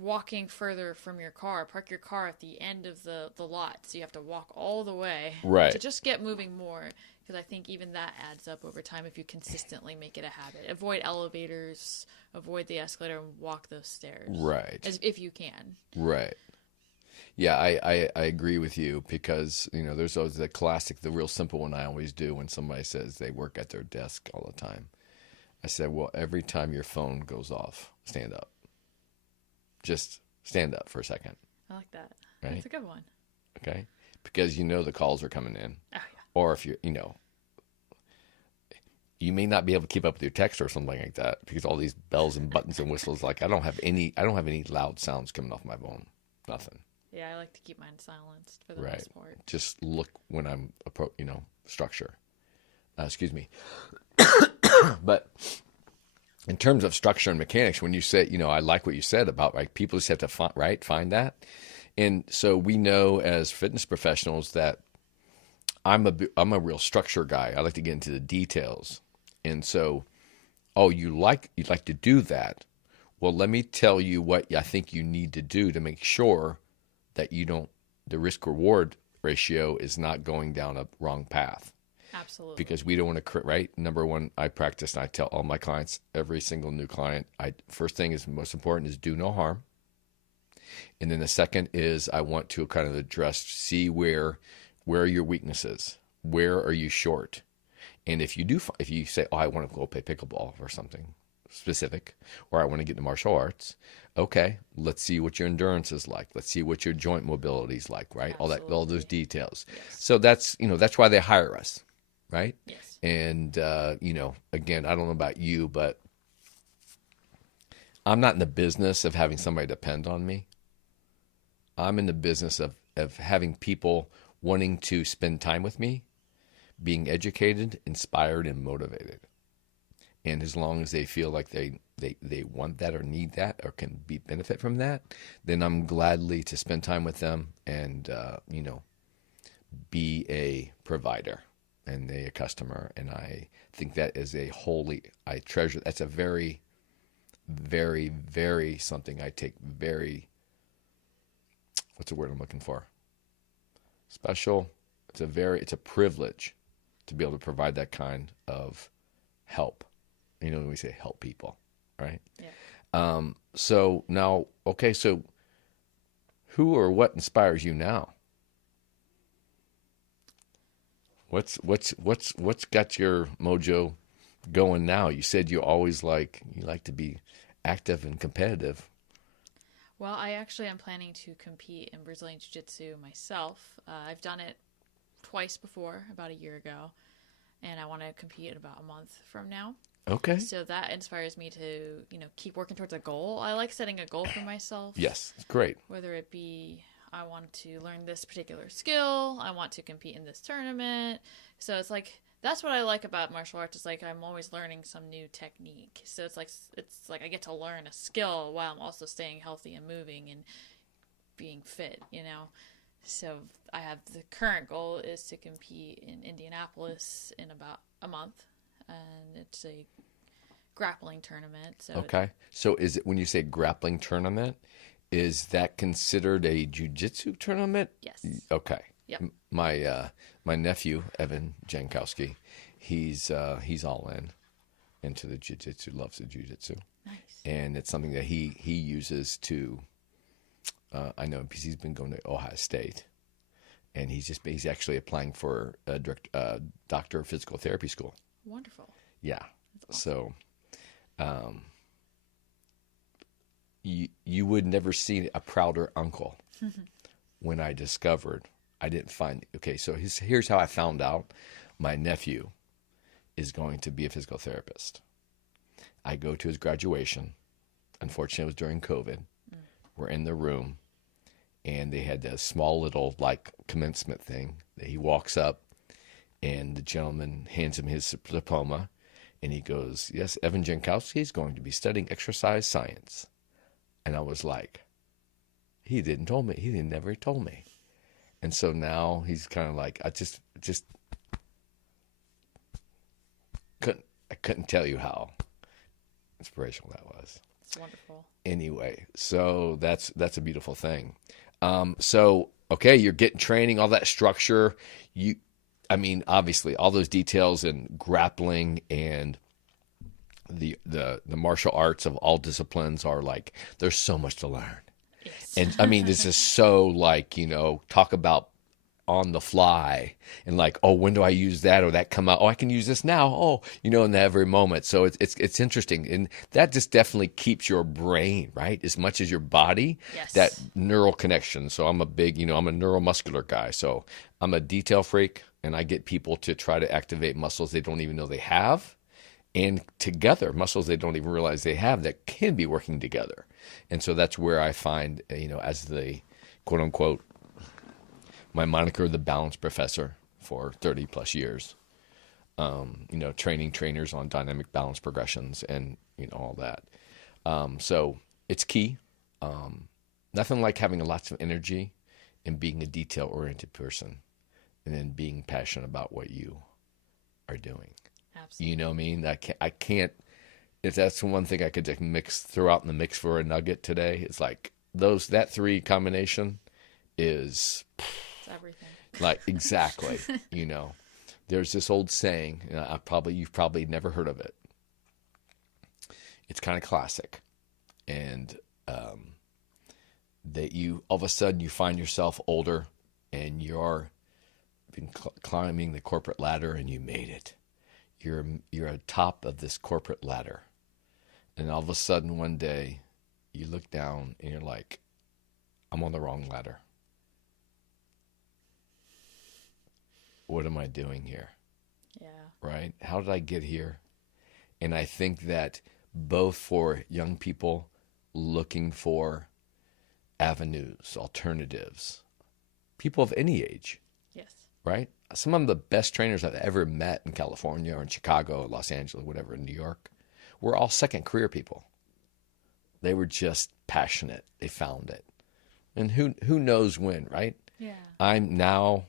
walking further from your car. Park your car at the end of the lot, so you have to walk all the way to just get moving more, because I think even that adds up over time if you consistently make it a habit. Avoid elevators, avoid the escalator, and walk those stairs. Right. If you can. Right. Yeah, I agree with you, because, there's always the classic, the real simple one I always do when somebody says they work at their desk all the time. I said, well, every time your phone goes off, stand up. Just stand up for a second. I like that. Right? That's a good one. Okay? Because the calls are coming in. Oh, yeah. Or if you're, you may not be able to keep up with your text or something like that, because all these bells and buttons and whistles, like I don't have any loud sounds coming off my phone. Nothing. Yeah, I like to keep mine silenced for the Right. most part. Just look when I'm, structure. Excuse me. But in terms of structure and mechanics, when you say, I like what you said about, like, people just have to find that. And so we know as fitness professionals that I'm a real structure guy. I like to get into the details. And so, you like to do that. Well, let me tell you what I think you need to do to make sure that the risk reward ratio is not going down a wrong path. Absolutely. Because we don't want to, right? Number one, I practice and I tell all my clients, every single new client, first thing is most important is do no harm. And then the second is I want to kind of address, see where are your weaknesses? Where are you short? And if you say, I want to go play pickleball or something specific, or I want to get into martial arts, okay, let's see what your endurance is like. Let's see what your joint mobility is like, right? Absolutely. All those details. Yes. So that's why they hire us, right? Yes. And, again, I don't know about you, but I'm not in the business of having somebody depend on me. I'm in the business of having people wanting to spend time with me, being educated, inspired, and motivated. And as long as they feel like they want that or need that or can benefit from that, then I'm gladly to spend time with them and, be a provider and a customer. And I think that is I treasure. That's a very, very, very something I take very, what's the word I'm looking for? Special. It's a privilege to be able to provide that kind of help. When we say help people, right? Yeah. So now, okay, so who or what inspires you now? What's got your mojo going now? You said you like to be active and competitive. Well, I actually am planning to compete in Brazilian Jiu-Jitsu myself. I've done it twice before, about a year ago, and I want to compete in about a month from now. Okay. So that inspires me to, keep working towards a goal. I like setting a goal for myself. Yes, great. Whether it be I want to learn this particular skill, I want to compete in this tournament. So it's like, that's what I like about martial arts. It's like I'm always learning some new technique. So it's like I get to learn a skill while I'm also staying healthy and moving and being fit, So I have the current goal is to compete in Indianapolis in about a month. And it's a grappling tournament. So okay. So is it, when you say grappling tournament, is that considered a jiu-jitsu tournament? Yes. Okay. Yep. My nephew, Evan Jankowski, he's all into the jiu-jitsu, loves the jiu-jitsu. Nice. And it's something that he uses to, I know because he's been going to Ohio State. And he's actually applying for a doctor of physical therapy school. Wonderful. Yeah. Awesome. So, you would never see a prouder uncle. When I discovered, I didn't find. Okay, so here's how I found out. My nephew is going to be a physical therapist. I go to his graduation. Unfortunately, it was during COVID. We're in the room, and they had this small little commencement thing. He walks up. And the gentleman hands him his diploma, and he goes, yes, Evan Jankowski is going to be studying exercise science. And I was like, he didn't told me. He never told me. And so now he's kind of like, I just couldn't tell you how inspirational that was. It's wonderful. Anyway, so that's a beautiful thing. So okay, you're getting training, all that structure. Obviously, all those details and grappling and the martial arts of all disciplines are like, there's so much to learn. Yes. And I mean, this is so like, talk about on the fly and like, oh, when do I use that or that come out? Oh, I can use this now. Oh, in every moment. So it's interesting. And that just definitely keeps your brain, right? As much as your body, Yes. that neural connection. So I'm a big, I'm a neuromuscular guy. So I'm a detail freak and I get people to try to activate muscles they don't even know they have. And together, muscles they don't even realize they have that can be working together. And so that's where I find, as the quote unquote, my moniker, the balance professor for 30 plus years, training trainers on dynamic balance progressions and, all that. So it's key. Nothing like having lots of energy and being a detail oriented person and then being passionate about what you are doing. Absolutely. You know what I mean? I can't, if that's one thing I could just throw out in the mix for a nugget today, it's like that three combination is It's everything. like, exactly. There's this old saying, you've probably never heard of it. It's kind of classic. And, that you, all of a sudden you find yourself older and you're been climbing the corporate ladder and you made it. You're at top of this corporate ladder. And all of a sudden one day you look down and you're like, I'm on the wrong ladder. What am I doing here? Yeah. Right? How did I get here? And I think that both for young people looking for avenues, alternatives, people of any age, Yes. right? Some of the best trainers I've ever met in California or in Chicago, Los Angeles, whatever, in New York, were all second career people. They were just passionate. They found it. And who knows when, right? Yeah. I'm now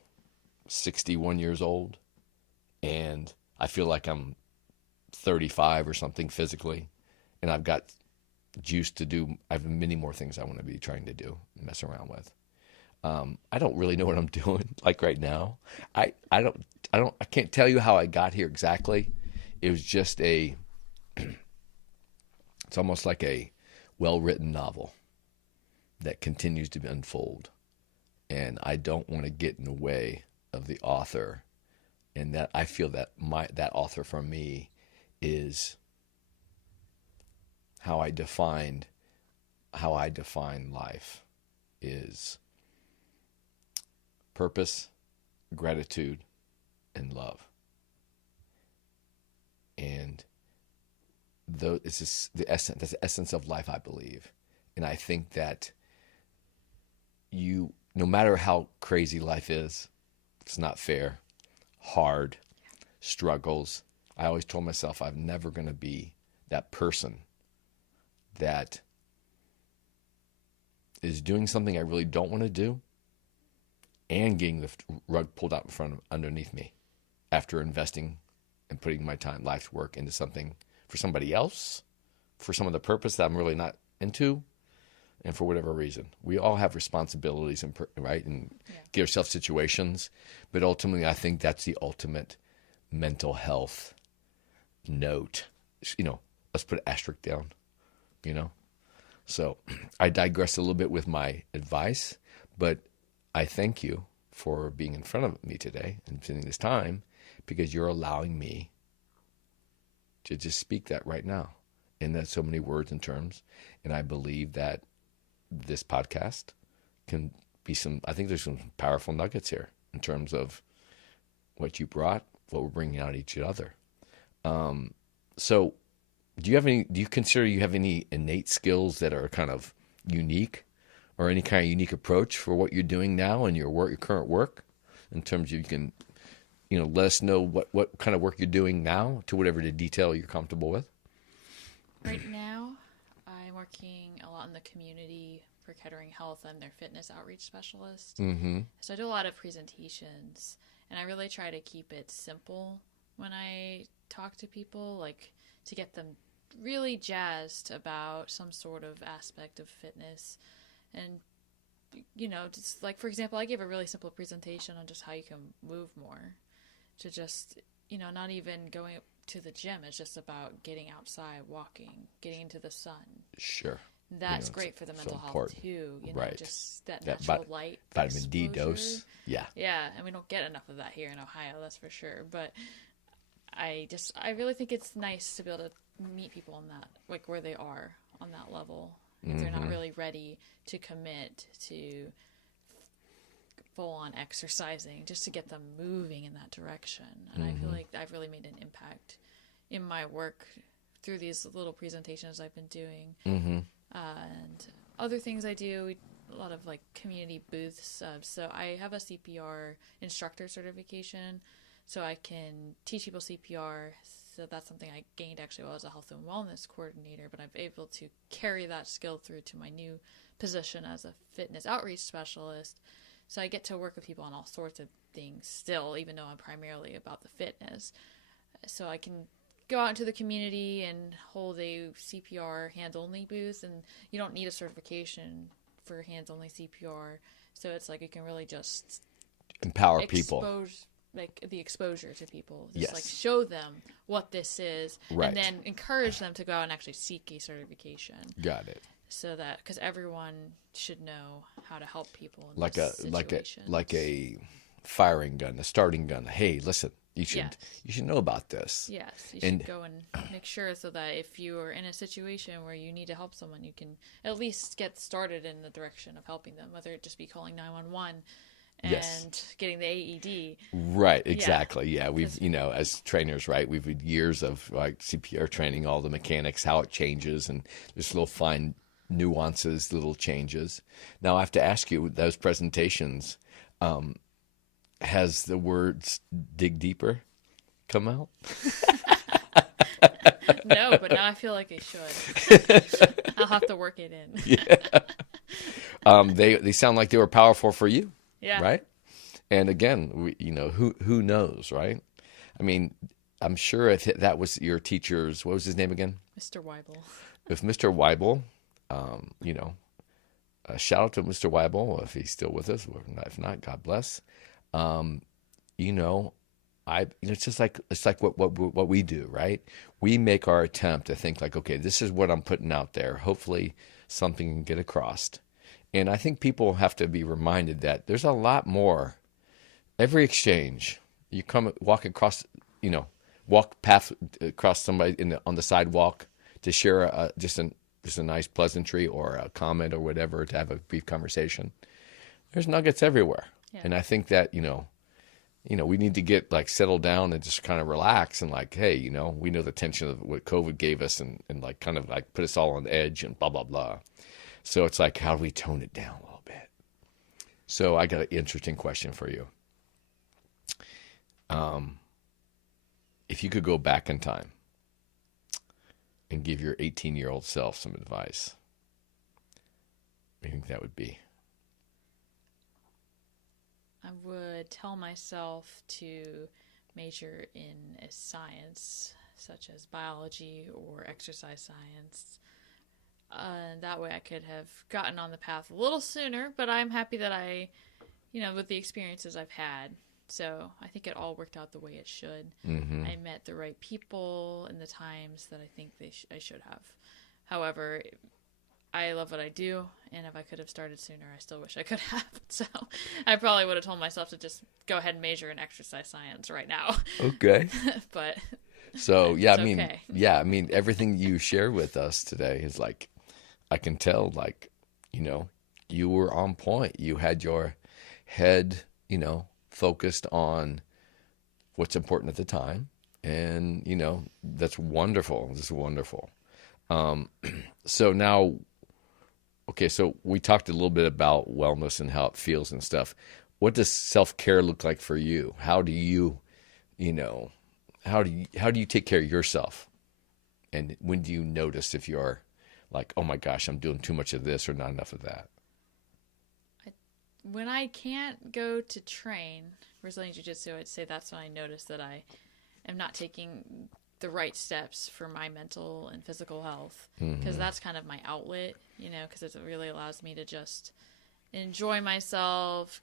61 years old and I feel like I'm 35 or something physically. And I've got juice to do. I have many more things I want to be trying to do and mess around with. I don't really know what I'm doing like right now. I can't tell you how I got here exactly. It was just it's almost like a well-written novel that continues to unfold. And I don't want to get in the way of the author. And that I feel that that author for me is how I define life is purpose, gratitude, and love. And this is that's the essence of life, I believe. And I think that no matter how crazy life is, it's not fair, hard, struggles. I always told myself I'm never going to be that person that is doing something I really don't want to do and getting the rug pulled out in front of underneath me after investing and putting my time, life's work into something for somebody else, for some of the purpose that I'm really not into, and for whatever reason. We all have responsibilities, right? And get ourselves situations. But ultimately, I think that's the ultimate mental health note. Let's put an asterisk down, So I digress a little bit with my advice, but I thank you for being in front of me today and spending this time because you're allowing me to just speak that right now. And that's so many words and terms. And I believe that this podcast can be I think there's some powerful nuggets here in terms of what you brought, what we're bringing out each other. So do you consider you have any innate skills that are kind of unique or any kind of unique approach for what you're doing now in your current work in terms of you can, let us know what kind of work you're doing now to whatever the detail you're comfortable with? Right now, I I'm working a lot in the community for Kettering Health. I'm their fitness outreach specialist. So I do a lot of presentations, and I really try to keep it simple when I talk to people, like to get them really jazzed about some sort of aspect of fitness. And, just like, for example, I gave a really simple presentation on just how you can move more to just, not even going to the gym. It's just about getting outside, walking, getting into the sun. Sure. That's great for the mental health too. Right. Just that natural light. Vitamin D exposure. dose. Yeah. Yeah. And we don't get enough of that here in Ohio, that's for sure. But I really think it's nice to be able to meet people on that, like where they are on that level. If they're not really ready to commit to full on exercising, just to get them moving in that direction. And I feel like I've really made an impact in my work through these little presentations I've been doing. And other things I do, a lot of like community booths. So I have a CPR instructor certification, so I can teach people CPR. So that's something I gained actually while I was a health and wellness coordinator, but I'm able to carry that skill through to my new position as a fitness outreach specialist. So I get to work with people on all sorts of things still, even though I'm primarily about the fitness. So I can go out into the community and hold a CPR hands-only booth, and you don't need a certification for hands-only CPR. So it's like you can really just empower people. Like the exposure to people, just like show them what this is, and then encourage them to go out and actually seek a certification. Got it. So that, because everyone should know how to help people in like a firing gun, a starting gun. Hey, listen, you should know about this. Yes, you should go and make sure so that if you are in a situation where you need to help someone, you can at least get started in the direction of helping them, whether it just be calling 911. And getting the AED. Right, exactly. Yeah, we've, as trainers, right, we've had years of like CPR training, all the mechanics, how it changes, and there's little fine nuances, little changes. Now, I have to ask you, those presentations, has the words dig deeper come out? No, but now I feel like it should. I'll have to work it in. They sound like they were powerful for you. Yeah. Right. And again, who knows, right? I mean, I'm sure if that was your teacher's, what was his name again? Mr. Weibel. If Mr. Weibel, shout out to Mr. Weibel if he's still with us. If not, God bless. It's just like what we do, right? We make our attempt to think like, okay, this is what I'm putting out there. Hopefully, something can get across. And I think people have to be reminded that there's a lot more. Every exchange, you walk across, walk path across somebody on the sidewalk to share just a nice pleasantry or a comment or whatever, to have a brief conversation. There's nuggets everywhere. Yeah. And I think that, we need to get like settled down and just kind of relax and like, hey, we know the tension of what COVID gave us and like kind of like put us all on edge and blah, blah, blah. So it's like, how do we tone it down a little bit? So I got an interesting question for you. If you could go back in time and give your 18-year-old self some advice, what do you think that would be? I would tell myself to major in a science such as biology or exercise science. That way I could have gotten on the path a little sooner, but I'm happy that I, with the experiences I've had. So I think it all worked out the way it should. Mm-hmm. I met the right people in the times that I think I should have. However, I love what I do, and if I could have started sooner, I still wish I could have. So I probably would have told myself to just go ahead and major in exercise science right now. Okay. But so yeah, I mean, everything you shared with us today is like, I can tell, like, you were on point. You had your head, focused on what's important at the time. And, that's wonderful. This is wonderful. So now, okay, so we talked a little bit about wellness and how it feels and stuff. What does self-care look like for you? How do you, how do you take care of yourself? And when do you notice if you're like, oh my gosh, I'm doing too much of this or not enough of that? When I can't go to train Brazilian Jiu-Jitsu, I'd say that's when I notice that I am not taking the right steps for my mental and physical health, because that's kind of my outlet, because it really allows me to just enjoy myself,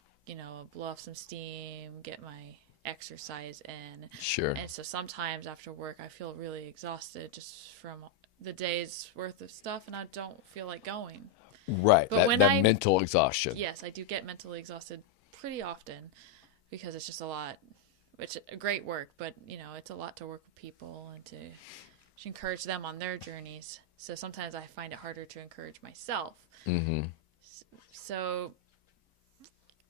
blow off some steam, get my exercise in. Sure. And so sometimes after work, I feel really exhausted just from the day's worth of stuff, and I don't feel like going. Right. But that mental exhaustion. Yes, I do get mentally exhausted pretty often because it's just a lot. It's a great work, but, it's a lot to work with people and to encourage them on their journeys. So sometimes I find it harder to encourage myself. Mm-hmm. So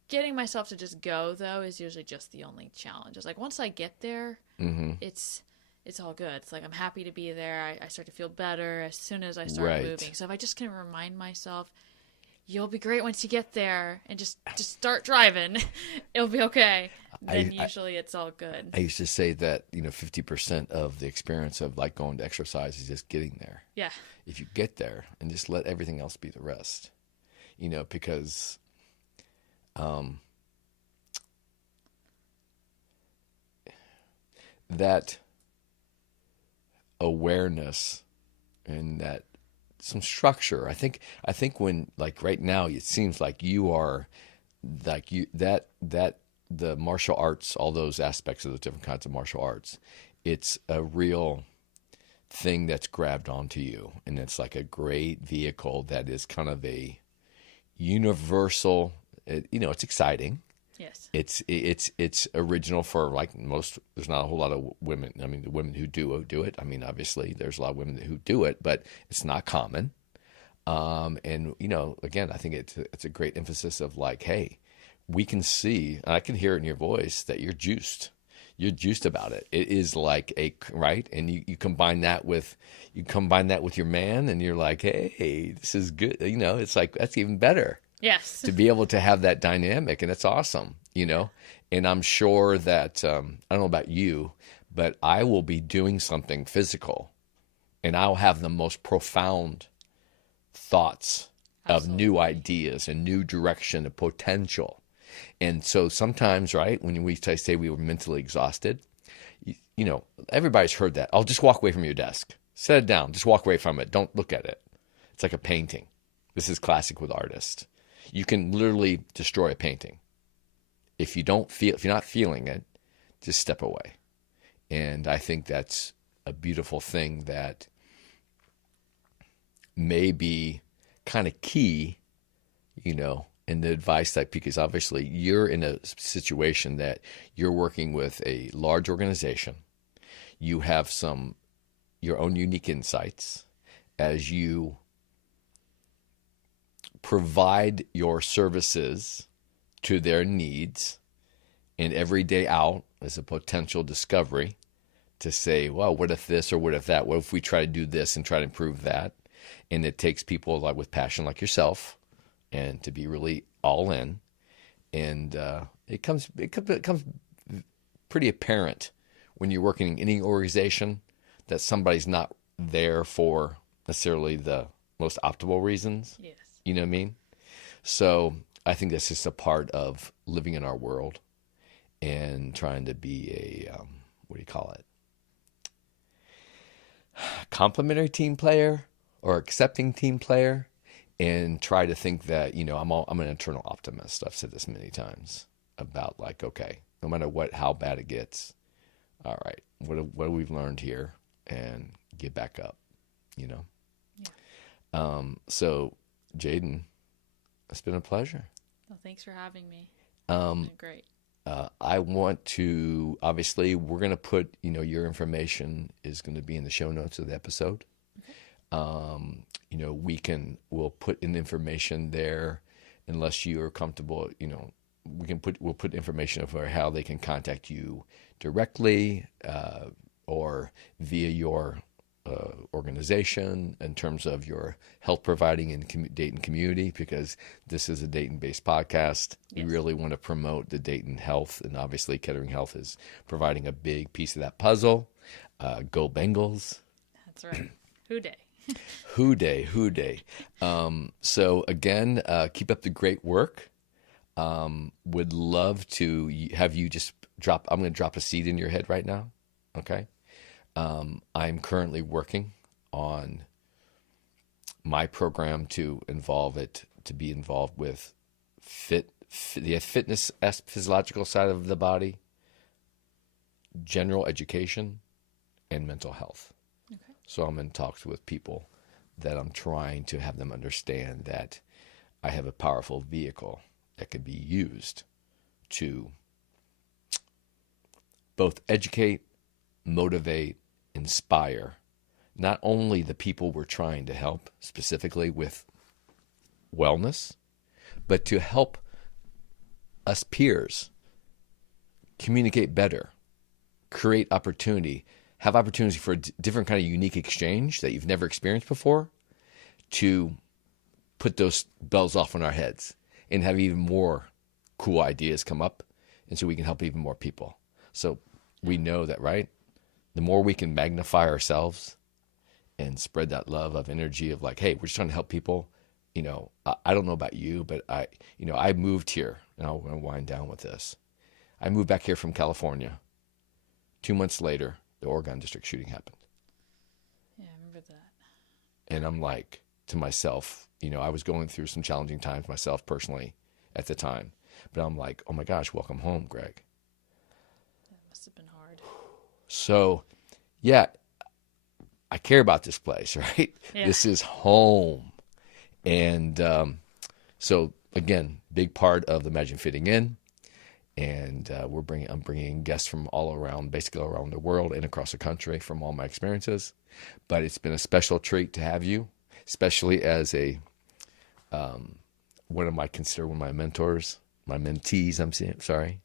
getting myself to just go, though, is usually just the only challenge. It's like once I get there, it's all good. It's like I'm happy to be there. I start to feel better as soon as I start moving. So if I just can remind myself, you'll be great once you get there, and just start driving, it'll be okay. Then usually it's all good. I used to say that, 50% of the experience of like going to exercise is just getting there. Yeah. If you get there and just let everything else be the rest, because that awareness and that some structure. I think when, like, right now, it seems like you are like that the martial arts, all those aspects of the different kinds of martial arts, it's a real thing that's grabbed onto you, and it's like a great vehicle that is kind of a universal. It's exciting. Yes. It's original for, like, most. There's not a whole lot of women. I mean, the women who do it. I mean, obviously there's a lot of women who do it, but it's not common. And again, I think it's a great emphasis of like, hey, we can see, and I can hear it in your voice that you're juiced. You're juiced about it. It is like right, and you combine that with your man, and you're like, hey, this is good. It's like that's even better. Yes. To be able to have that dynamic, and it's awesome, And I'm sure that, I don't know about you, but I will be doing something physical, and I'll have the most profound thoughts of new ideas and new direction and potential. And so sometimes, right, when we say we were mentally exhausted, everybody's heard that. I'll just walk away from your desk. Set it down. Just walk away from it. Don't look at it. It's like a painting. This is classic with artists. You can literally destroy a painting. If you're not feeling it, just step away. And I think that's a beautiful thing that may be kind of key, in the advice that, because obviously you're in a situation that you're working with a large organization. You have your own unique insights as you provide your services to their needs, and every day out is a potential discovery to say, well, what if this or what if that? What if we try to do this and try to improve that? And it takes people like with passion like yourself, and to be really all in. And it comes pretty apparent when you're working in any organization that somebody's not there for necessarily the most optimal reasons. Yes. You know what I mean? So I think that's just a part of living in our world and trying to be a, what do you call it? Complimentary team player or accepting team player, and try to think that, I'm an internal optimist. I've said this many times about like, okay, no matter how bad it gets, all right, what have we learned here, and get back up, Yeah. So Jayden, it's been a pleasure. Well, thanks for having me. It's been great. I want to, obviously, we're going to put, your information is going to be in the show notes of the episode. Okay. We'll put in information there, unless you are comfortable, we'll put information of how they can contact you directly, or via your organization in terms of your health providing in Dayton community, because this is a Dayton-based podcast. Yes. We really want to promote the Dayton health, and obviously Kettering Health is providing a big piece of that puzzle. Go Bengals. That's right. Who day? Who day. So again, keep up the great work. Would love to have you just I'm going to drop a seed in your head right now. Okay. I'm currently working on my program to be involved with the fitness physiological side of the body, general education, and mental health. Okay. So I'm in talks with people that I'm trying to have them understand that I have a powerful vehicle that could be used to both educate, motivate, inspire not only the people we're trying to help specifically with wellness, but to help us peers communicate better, create opportunity, have opportunity for a different kind of unique exchange that you've never experienced before, to put those bells off on our heads and have even more cool ideas come up, and so we can help even more people. So we know that, right? The more we can magnify ourselves and spread that love of energy of like, hey, we're just trying to help people. You know, I don't know about you, but I moved here, and I'm going to wind down with this. I moved back here from California. 2 months later, the Oregon District shooting happened. Yeah, I remember that. And I'm like to myself, I was going through some challenging times myself personally at the time. But I'm like, oh my gosh, welcome home, Greg. That must have been hard. So, yeah, I care about this place, right? Yeah. This is home. And so, again, big part of the Imagine Fitting In. And I'm bringing guests from basically all around the world and across the country from all my experiences. But it's been a special treat to have you, especially as one of my mentors, my mentees, I'm sorry.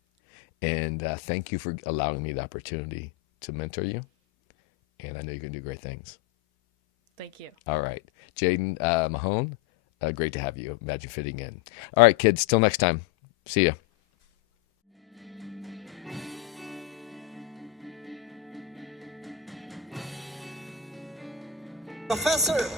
And thank you for allowing me the opportunity to mentor you. And I know you're going to do great things. Thank you. All right. Jayden Mahon, great to have you. Imagine Fitting In. All right, kids. Till next time. See ya. Professor